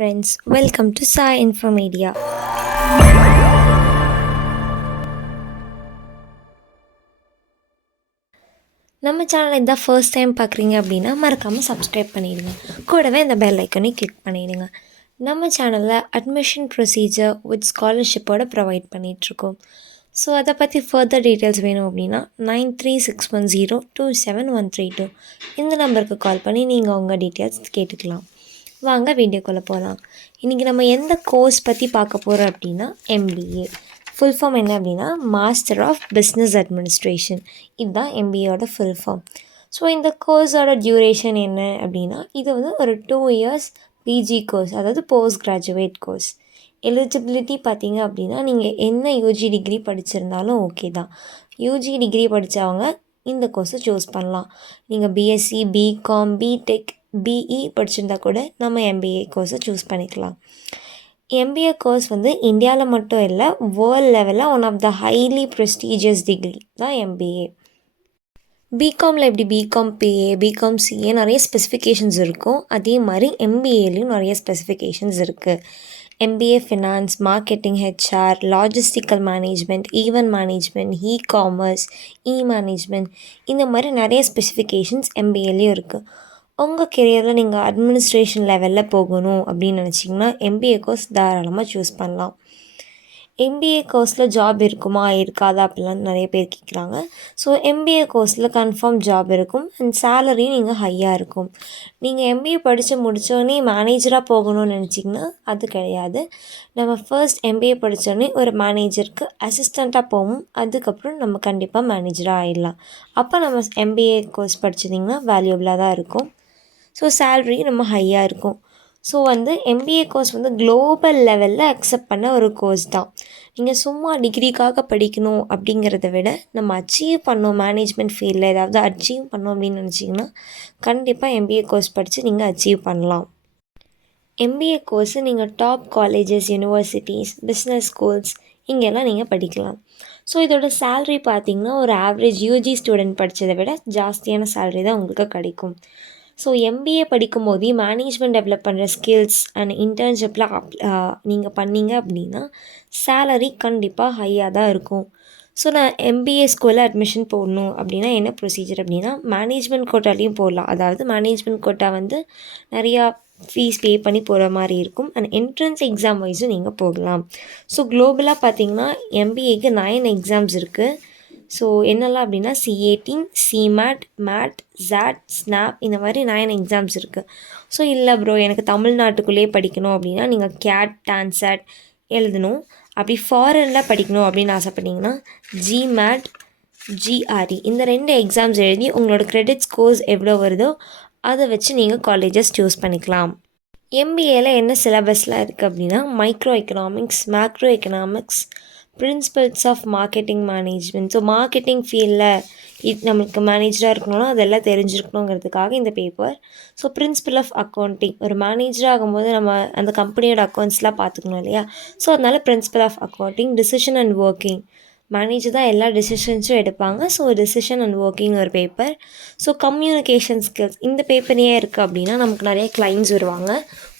friends, welcome to Sai Infomedia. நம்ம சேனலை இதான் ஃபர்ஸ்ட் டைம் பார்க்குறீங்க அப்படின்னா மறக்காமல் சப்ஸ்கிரைப் பண்ணிடுங்க. கூடவே இந்த பெல் ஐக்கனையும் கிளிக் பண்ணிவிடுங்க. நம்ம சேனலில் அட்மிஷன் ப்ரொசீஜர் வித் ஸ்காலர்ஷிப்போடு ப்ரொவைட் பண்ணிகிட்ருக்கோம். ஸோ அதை பற்றி ஃபர்தர் டீட்டெயில்ஸ் வேணும் அப்படின்னா 9361027132 இந்த நம்பருக்கு கால் பண்ணி நீங்கள் உங்கள் டீட்டெயில்ஸ் கேட்டுக்கலாம். வாங்க வீடியோக்குள்ளே போகலாம். இன்றைக்கி நம்ம எந்த கோர்ஸ் பற்றி பார்க்க போகிறோம் அப்படின்னா MBA. ஃபுல் ஃபார்ம் என்ன அப்படின்னா மாஸ்டர் ஆஃப் பிஸ்னஸ் அட்மினிஸ்ட்ரேஷன். இதுதான் MBAவோட ஃபுல் ஃபார்ம். ஸோ இந்த கோர்ஸோட டியூரேஷன் என்ன அப்படின்னா இது வந்து ஒரு 2 years PG கோர்ஸ், அதாவது போஸ்ட் கிராஜுவேட் கோர்ஸ். எலிஜிபிலிட்டி பார்த்தீங்க அப்படின்னா நீங்கள் என்ன யூஜி டிகிரி படிச்சிருந்தாலும் ஓகே தான். யூஜி டிகிரி படித்தவங்க இந்த கோர்ஸை சூஸ் பண்ணலாம். நீங்கள் பிஎஸ்சி, பிகாம், பிடெக், பிஇ படிச்சிருந்தா கூட நம்ம MBA கோர்ஸை சூஸ் பண்ணிக்கலாம். MBA கோர்ஸ் வந்து இந்தியாவில் மட்டும் இல்லை, வேர்ல்ட் லெவலில் one of the highly prestigious degree தான் MBA. பிகாமில் எப்படி பிகாம் பிஏ, பிகாம் சிஏ நிறைய ஸ்பெசிஃபிகேஷன்ஸ் இருக்கும். அதே மாதிரி MBAலேயும் நிறைய ஸ்பெசிஃபிகேஷன்ஸ் இருக்குது. MBA finance, marketing, HR, logistical management, event management, ecommerce, management, இந்த மாதிரி நிறைய ஸ்பெசிஃபிகேஷன்ஸ் MBAலேயும் இருக்குது. உங்கள் கெரியரில் நீங்கள் அட்மினிஸ்ட்ரேஷன் லெவலில் போகணும் அப்படின்னு நினச்சிங்கன்னா MBA கோர்ஸ் தாராளமாக சூஸ் பண்ணலாம். MBA கோர்ஸில் ஜாப் இருக்குமா இருக்காதா அப்படிலாம் நிறைய பேர் கேட்குறாங்க. ஸோ MBA கோர்ஸில் கன்ஃபார்ம் ஜாப் இருக்கும் அண்ட் சேலரி நீங்கள் ஹையாக இருக்கும். நீங்கள் MBA படித்து முடித்தோடனே மேனேஜராக போகணும்னு நினச்சிங்கன்னா அது கிடையாது. நம்ம ஃபர்ஸ்ட் MBA படித்தோடனே ஒரு மேனேஜருக்கு அசிஸ்டண்ட்டாக போவோம். அதுக்கப்புறம் நம்ம கண்டிப்பாக மேனேஜராக ஆகிடலாம். அப்போ நம்ம MBA கோர்ஸ் படிச்சிட்டிங்கன்னா வேல்யூபிளாக தான் இருக்கும். ஸோ சேல்ரி நம்ம ஹையாக இருக்கும். ஸோ வந்து MBA கோர்ஸ் வந்து குளோபல் லெவலில் அக்செப்ட் பண்ண ஒரு கோர்ஸ் தான். நீங்கள் சும்மா டிகிரிக்காக படிக்கணும் அப்படிங்கிறத விட நம்ம அச்சீவ் பண்ணோம், மேனேஜ்மெண்ட் ஃபீல்டில் ஏதாவது அச்சீவ் பண்ணோம் அப்படின்னு நினச்சிங்கன்னா கண்டிப்பாக MBA கோர்ஸ் படித்து நீங்கள் அச்சீவ் பண்ணலாம். MBA கோர்ஸு நீங்கள் top colleges, universities, business schools இங்கெல்லாம் நீங்கள் படிக்கலாம். ஸோ இதோட சேல்ரி பார்த்திங்கன்னா ஒரு ஆவரேஜ் யூஜி ஸ்டூடெண்ட் படித்ததை விட ஜாஸ்தியான சேல்ரி தான் உங்களுக்கு கிடைக்கும். ஸோ MBA படிக்கும் போதே மேனேஜ்மெண்ட் டெவலப் பண்ணுற ஸ்கில்ஸ் அண்ட் இன்டர்ன்ஷிப்லாம் நீங்கள் பண்ணீங்க அப்படின்னா சேலரி கண்டிப்பாக ஹையாக தான் இருக்கும். ஸோ நான் MBA ஸ்கூலில் அட்மிஷன் போடணும் அப்படின்னா என்ன ப்ரொசீஜர் அப்படின்னா மேனேஜ்மெண்ட் கோட்டாலையும் போடலாம். அதாவது மேனேஜ்மெண்ட் கோட்டா வந்து நிறையா ஃபீஸ் பே பண்ணி போகிற மாதிரி இருக்கும் அண்ட் என்ட்ரன்ஸ் எக்ஸாம் வைஸும் நீங்கள் போகலாம். ஸோ குளோபலாக பார்த்தீங்கன்னா MBAக்கு 9 எக்ஸாம்ஸ் இருக்குது. ஸோ என்னெல்லாம் அப்படின்னா CAT, CMAT, MAT, ZAT, SNAP இந்த மாதிரி 9 எக்ஸாம்ஸ் இருக்குது. ஸோ இல்லை ப்ரோ எனக்கு தமிழ்நாட்டுக்குள்ளேயே படிக்கணும் அப்படின்னா நீங்கள் CAT, TANSAT எழுதணும். அப்படி ஃபாரினில் படிக்கணும் அப்படின்னு ஆசைப்பட்டீங்கன்னா GMAT, GRE இந்த 2 எக்ஸாம்ஸ் எழுதி உங்களோட கிரெடிட் ஸ்கோர்ஸ் எவ்வளோ வருதோ அதை வச்சு நீங்கள் காலேஜஸ் சூஸ் பண்ணிக்கலாம். MBAவில் என்ன சிலபஸ்லாம் இருக்குது அப்படின்னா micro economics, macro economics, principles of marketing management. So marketing ஃபீல்டில் நம்மளுக்கு மேனேஜராக இருக்கணும்னா அதெல்லாம் தெரிஞ்சிருக்கணுங்கிறதுக்காக இந்த paper. So principle of accounting, ஒரு மேனேஜராக ஆகும்போது நம்ம அந்த கம்பெனியோட அக்கௌண்ட்ஸ்லாம் பார்த்துக்கணும் இல்லையா? ஸோ அதனால் principle of accounting. Decision and working, manager தான் எல்லா டிசிஷன்ஸும் எடுப்பாங்க. ஸோ டிசிஷன் அண்ட் ஒர்க்கிங் ஒரு பேப்பர். ஸோ கம்யூனிகேஷன் ஸ்கில்ஸ், இந்த பேப்பர் ஏன் இருக்குது அப்படின்னா நமக்கு நிறைய கிளைண்ட்ஸ் வருவாங்க,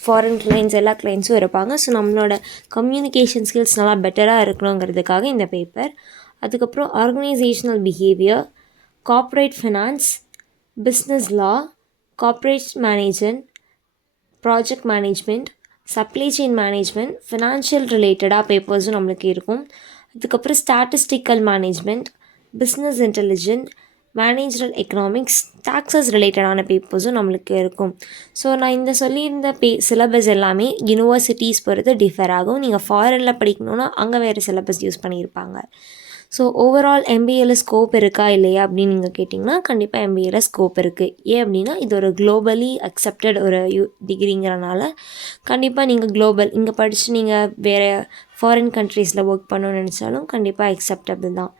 ஃபாரின் கிளைண்ட்ஸ், எல்லா கிளைண்ட்ஸும் இருப்பாங்க. ஸோ நம்மளோட கம்யூனிகேஷன் ஸ்கில்ஸ் நல்லா பெட்டராக இருக்கணுங்கிறதுக்காக இந்த பேப்பர். அதுக்கப்புறம் organisational behaviour, corporate finance, business law, corporate management, project management, supply chain management, financial ரிலேட்டடாக பேப்பர்ஸும் நம்மளுக்கு இருக்கும். அதுக்கப்புறம் statistical management, business intelligent, managerial economics, taxes ரிலேட்டடான பேப்பர்ஸும் நம்மளுக்கு இருக்கும். ஸோ நான் இந்த சொல்லியிருந்த சிலபஸ் எல்லாமே யூனிவர்சிட்டிஸ் பொறுத்து டிஃபர் ஆகும். நீங்கள் ஃபாரினில் படிக்கணுன்னா அங்கே வேறு சிலபஸ் யூஸ் பண்ணியிருப்பாங்க. ஸோ ஓவரால் MBAவில் ஸ்கோப் இருக்கா இல்லையா அப்படின்னு நீங்கள் கேட்டிங்கன்னா கண்டிப்பாக MBAவில் ஸ்கோப் இருக்குது. ஏன் அப்படின்னா இது ஒரு குளோபலி அக்செப்டட் ஒரு டிகிரிங்கிறனால கண்டிப்பாக நீங்கள் குளோபல் இங்கே படித்து நீங்கள் வேறு ஃபாரின் கண்ட்ரீஸில் ஒர்க் பண்ணணும்னு நினச்சாலும் கண்டிப்பாக அக்செப்டபிள் தான்.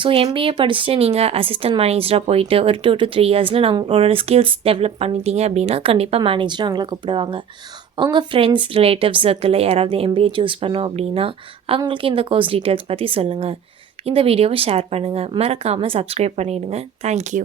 ஸோ MBA படிச்சுட்டு நீங்கள் அசிஸ்டன்ட் மேனேஜராக போயிட்டு ஒரு 2 to 3 இயர்ஸில் உங்களோட ஸ்கில்ஸ் டெவலப் பண்ணிட்டீங்க அப்படின்னா கண்டிப்பாக மேனேஜராக அவங்கள கூப்பிடுவாங்க. உங்கள் ஃப்ரெண்ட்ஸ், ரிலேட்டிவ் சர்க்கிளில் யாராவது MBA சூஸ் பண்ணோம் அப்படின்னா அவங்களுக்கு இந்த கோர்ஸ் டீட்டெயில்ஸ் பற்றி சொல்லுங்கள். இந்த வீடியோவை ஷேர் பண்ணுங்கள். மறக்காமல் சப்ஸ்கிரைப் பண்ணிவிடுங்க. தேங்க்யூ.